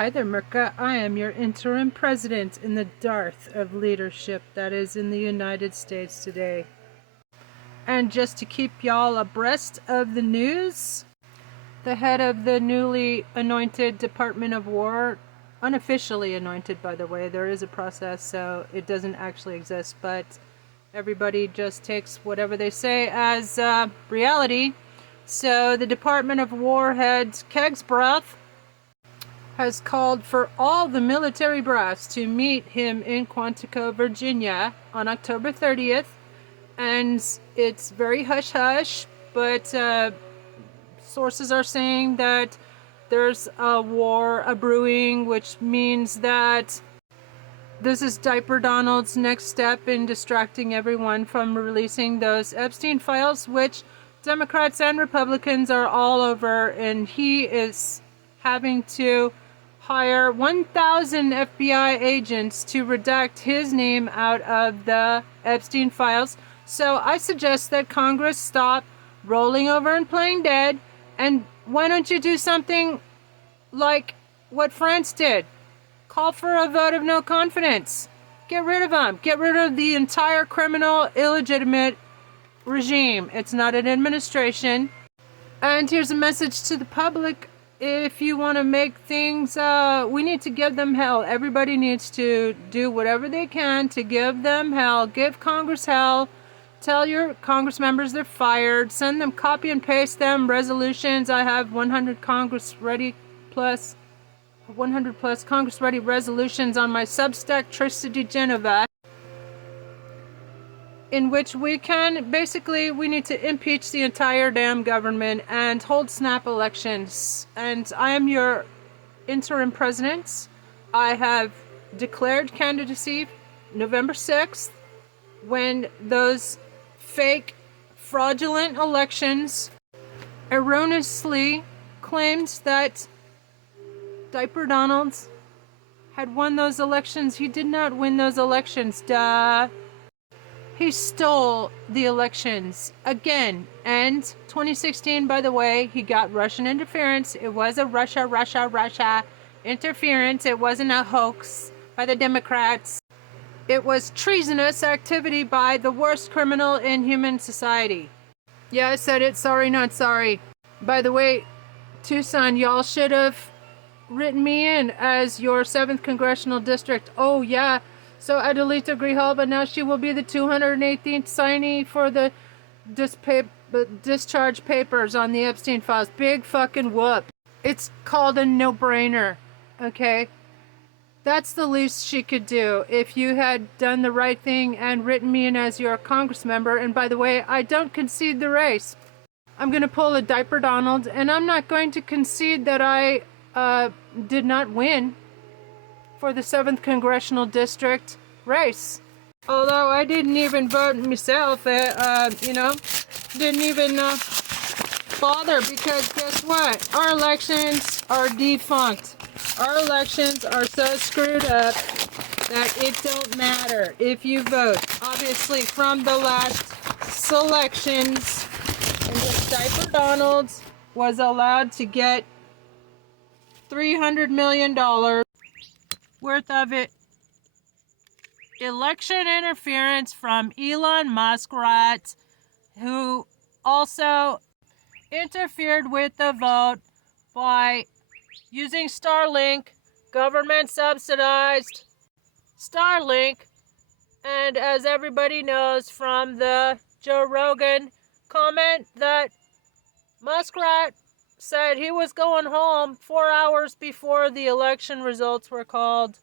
Hi there, Merca. I am your interim president in the dearth of leadership that is in the United States today. And just to keep y'all abreast of the news, the head of the newly anointed Department of War, unofficially anointed by the way, there is a process, so it doesn't actually exist, but everybody just takes whatever they say as reality. So the Department of War head Kegsbroth has called for all the military brass to meet him in Quantico, Virginia on October 30th. And it's very hush-hush, but sources are saying that there's a war a-brewing, which means that this is Diaper Donald's next step in distracting everyone from releasing those Epstein files, which Democrats and Republicans are all over, and he is having to hire 1,000 FBI agents to redact his name out of the Epstein files. So I suggest that Congress stop rolling over and playing dead, and why don't you do something like what France did? Call for a vote of no confidence. Get rid of them. Get rid of the entire criminal, illegitimate regime. It's not an administration. And here's a message to the public. If you want to make things, we need to give them hell. Everybody needs to do whatever they can to give them hell. Give Congress hell. Tell your Congress members they're fired. Send them, copy and paste them resolutions. I have 100 Congress ready plus 100 plus Congress ready resolutions on my Substack Tricity Geneva, in which we need to impeach the entire damn government and hold snap elections. And I am your interim president. I have declared candidacy November 6th when those fake, fraudulent elections erroneously claimed that Diaper Donald had won those elections. He did not win those elections, duh. He stole the elections again. And 2016, by the way, he got Russian interference. It was a Russia interference. It wasn't a hoax by the Democrats. It was treasonous activity by the worst criminal in human society. Yeah, I said it. Sorry, not sorry. By the way, Tucson, y'all should have written me in as your 7th Congressional District. Oh, yeah. So Adelita Grijalva, now she will be the 218th signee for the discharge papers on the Epstein files. Big fucking whoop. It's called a no-brainer, okay? That's the least she could do if you had done the right thing and written me in as your Congress member. And by the way, I don't concede the race. I'm going to pull a Diaper Donald, and I'm not going to concede that I did not win for the 7th Congressional District race. Although I didn't even vote myself, didn't even bother, because guess what? Our elections are defunct. Our elections are so screwed up that it don't matter if you vote. Obviously, from the last selections, in which Diaper Donald was allowed to get $300 million worth of it. Election interference from Elon Musk, who also interfered with the vote by using Starlink, government subsidized Starlink. And as everybody knows from the Joe Rogan comment, that Muskrat said he was going home 4 hours before the election results were called.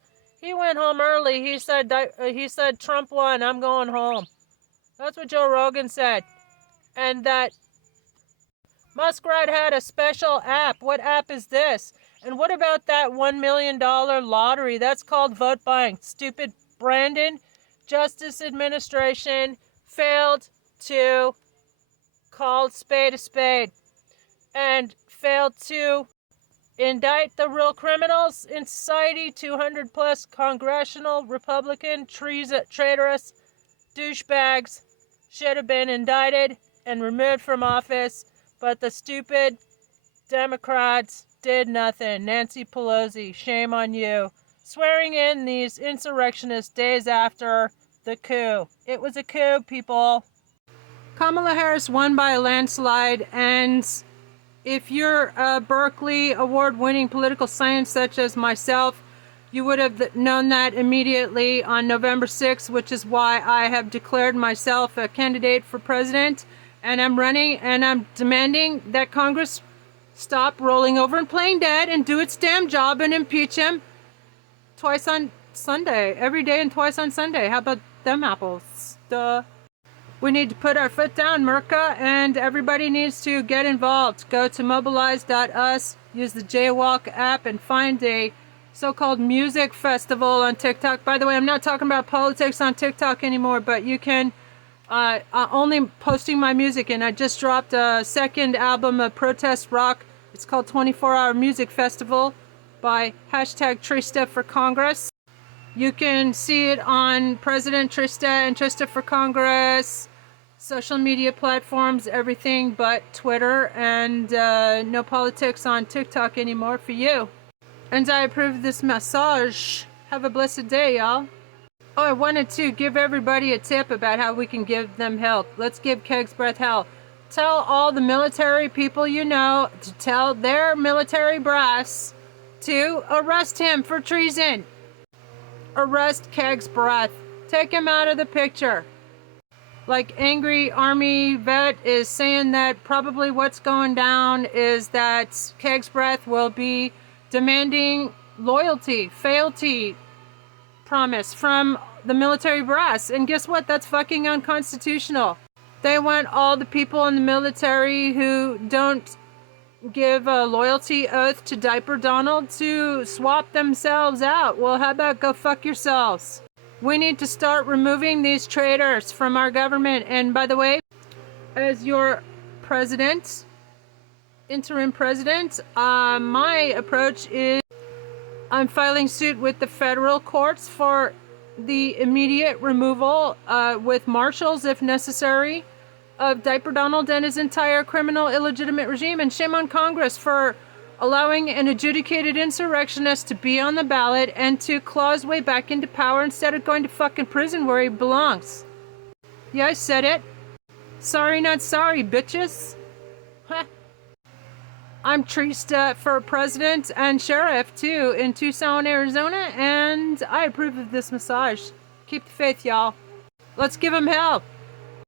He went home early. He said Trump won. I'm going home. That's what Joe Rogan said. And that Muskrat had a special app. What app is this? And what about that $1 million lottery? That's called vote buying. Stupid Brandon Justice Administration failed to call spade a spade and failed to indict the real criminals in society. 200 plus congressional Republican traitorous douchebags should have been indicted and removed from office, but the stupid Democrats did nothing. Nancy Pelosi, shame on you. Swearing in these insurrectionists days after the coup. It was a coup, people. Kamala Harris won by a landslide, and if you're a Berkeley award-winning political science such as myself, you would have known that immediately on November 6th, which is why I have declared myself a candidate for president, and I'm running and I'm demanding that Congress stop rolling over and playing dead and do its damn job and impeach him twice on Sunday, every day and twice on Sunday. How about them apples? Duh. We need to put our foot down, Merca, and everybody needs to get involved. Go to mobilize.us, use the Jaywalk app, and find a so-called music festival on TikTok. By the way, I'm not talking about politics on TikTok anymore, but you can only posting my music, and I just dropped a second album of protest rock. It's called 24-Hour Music Festival by hashtag Trista for Congress. You can see it on President Trista and Trista for Congress, social media platforms, everything but Twitter, and no politics on TikTok anymore for you. And I approve this massage. Have a blessed day, y'all. Oh, I wanted to give everybody a tip about how we can give them help. Let's give Keg's Breath hell. Tell all the military people you know to tell their military brass to arrest him for treason. Arrest Keg's Breath. Take him out of the picture. Like Angry Army Vet is saying that probably what's going down is that Keg's Breath will be demanding loyalty, fealty promise from the military brass. And guess what? That's fucking unconstitutional. They want all the people in the military who don't give a loyalty oath to Diaper Donald to swap themselves out. Well, how about go fuck yourselves? We need to start removing these traitors from our government. And by the way, as your president, interim president, my approach is I'm filing suit with the federal courts for the immediate removal with marshals if necessary of Diaper Donald and his entire criminal illegitimate regime. And shame on Congress for allowing an adjudicated insurrectionist to be on the ballot and to claw his way back into power instead of going to fucking prison where he belongs. Yeah, I said it. Sorry, not sorry, bitches. Huh. I'm Trista for president and sheriff too in Tucson, Arizona, and I approve of this massage. Keep the faith, y'all. Let's give him hell.